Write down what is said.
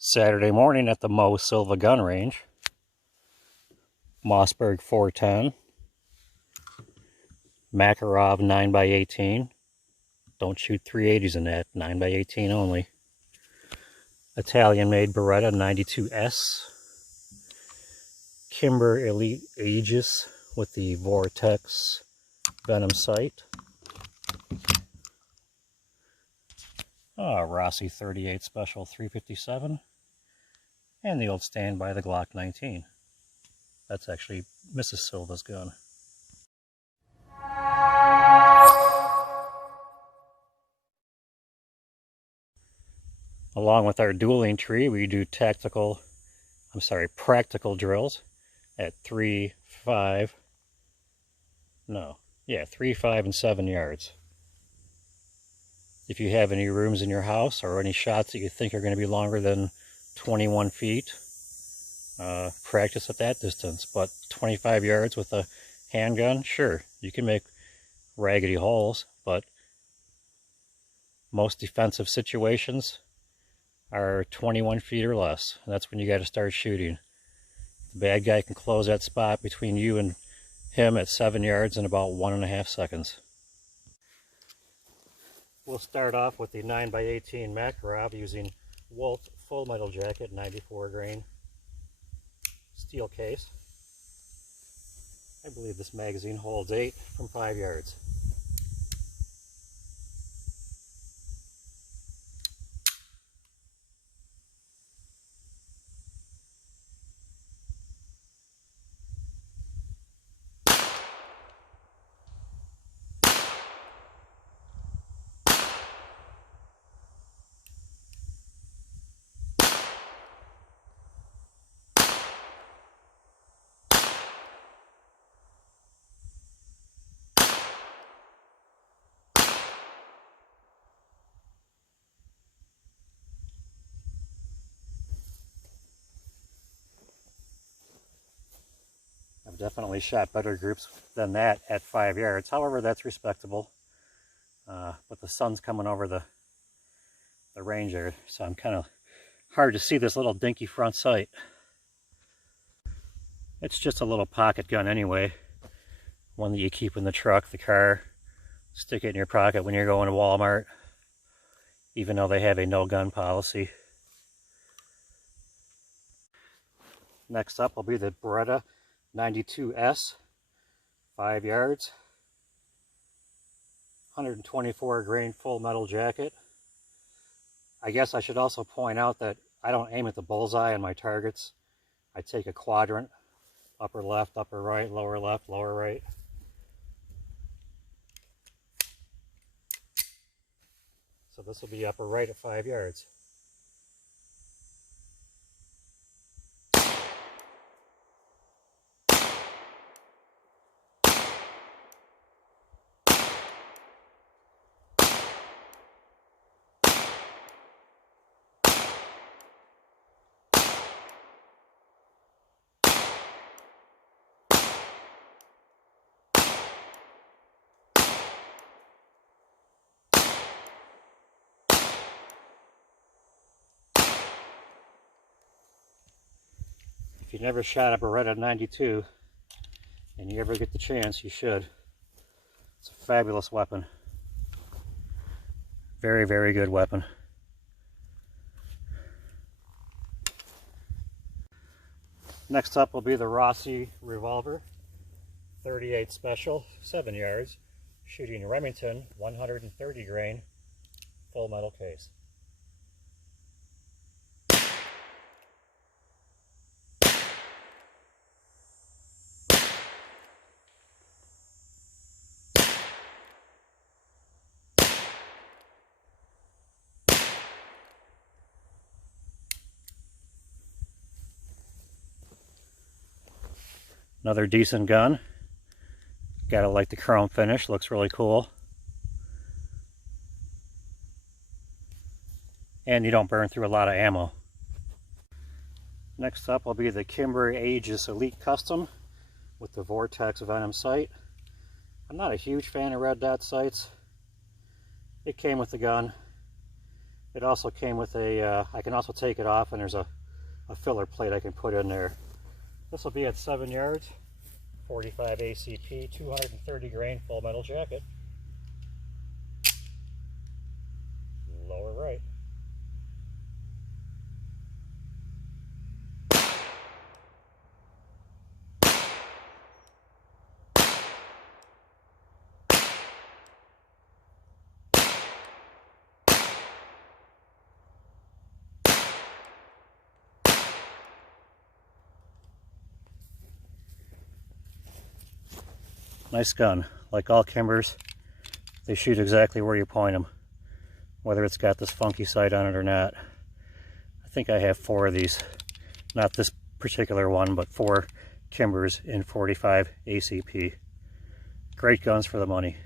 Saturday morning at the Moe Silva gun range. Mossberg 410. Makarov 9x18. Don't shoot 380s in that, 9x18 only. Italian made Beretta 92S. Kimber Elite Aegis with the Vortex Venom sight. Rossi 38 Special 357. And the old standby, the Glock 19. That's actually Mrs. Silva's gun. Along with our dueling tree, we do practical drills at 3, 5, and 7 yards. If you have any rooms in your house or any shots that you think are going to be longer than 21 feet, practice at that distance. But 25 yards with a handgun, sure, you can make raggedy holes, but most defensive situations are 21 feet or less. That's when you got to start shooting. The bad guy can close that spot between you and him at 7 yards in about 1.5 seconds. We'll start off with the 9x18 Makarov using Wolf Full Metal Jacket 94 grain steel case. I believe this magazine holds 8 from 5 yards. I've definitely shot better groups than that at 5 yards. However, that's respectable. But the sun's coming over the range there, so I'm kind of hard to see this little dinky front sight. It's just a little pocket gun anyway. One that you keep in the truck, the car. Stick it in your pocket when you're going to Walmart, even though they have a no gun policy. Next up will be the Beretta 92S, 5 yards, 124 grain full metal jacket. I guess I should also point out that I don't aim at the bullseye on my targets. I take a quadrant, upper left, upper right, lower left, lower right. So this will be upper right at 5 yards. If you never shot a Beretta 92 and you ever get the chance, you should. It's a fabulous weapon. Very, very good weapon. Next up will be the Rossi revolver, 38 Special, 7 yards, shooting Remington 130 grain full metal case. Another decent gun. Gotta like the chrome finish, looks really cool. And you don't burn through a lot of ammo. Next up will be the Kimber Aegis Elite Custom with the Vortex Venom sight. I'm not a huge fan of red dot sights. It came with the gun. It also came with a, I can also take it off, and there's a filler plate I can put in there. This will be at 7 yards, 45 ACP, 230 grain full metal jacket. Lower right. Nice gun. Like all Kimbers, they shoot exactly where you point them, whether it's got this funky sight on it or not. I think I have 4 of these. Not this particular one, but 4 Kimbers in 45 ACP. Great guns for the money.